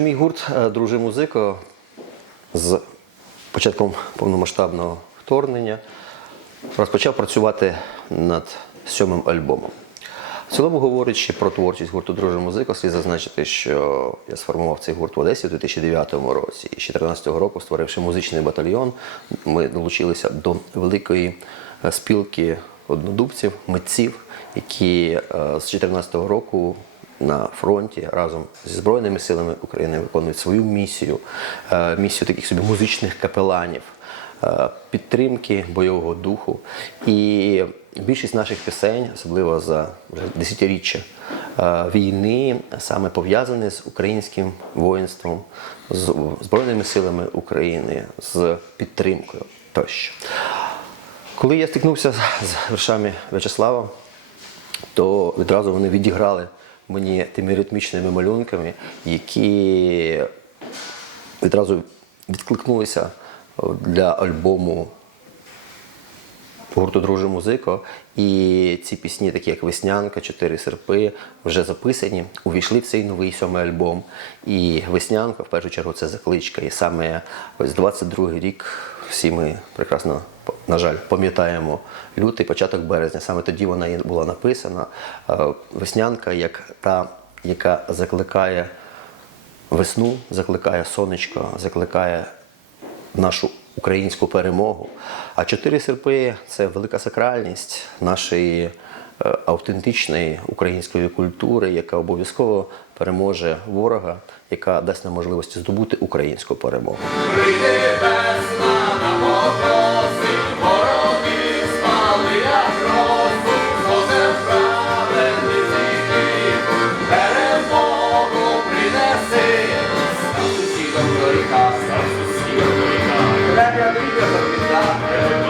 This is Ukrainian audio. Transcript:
Мій гурт е, Дружи музико з початком повномасштабного вторгнення розпочав працювати над сьомим альбомом. В цілому, говорячи про творчість гурту Дружи музико, слід зазначити, що я сформував цей гурт в Одесі у 2009 році. І з 2014 року, створивши музичний батальйон, ми долучилися до великої е, спілки однодубців, митців, які е, з 2014 року на фронті разом зі Збройними силами України виконують свою місію, е, місію таких собі музичних капеланів, е, підтримки бойового духу. І більшість наших пісень, особливо за десятиріччя е, війни, саме пов'язані з українським воїнством, з Збройними силами України, з підтримкою тощо. Коли я стикнувся з віршами В'ячеслава, то відразу вони відіграли мені тими ритмічними малюнками, які відразу відкликнулися для альбому гурту Друже музико. І ці пісні, такі як Веснянка, Чотири серпи, вже записані, увійшли в цей новий сьомий альбом. І Веснянка, в першу чергу, це закличка. І саме ось 22-й рік всі ми прекрасно, на жаль, пам'ятаємо лютий, початок березня. Саме тоді вона і була написана. Е, Веснянка як та, яка закликає весну, закликає сонечко, закликає нашу українську перемогу. А чотири серпи це велика сакральність нашої е, автентичної української культури, яка обов'язково переможе ворога, яка дасть нам можливості здобути українську перемогу. Hallelujah.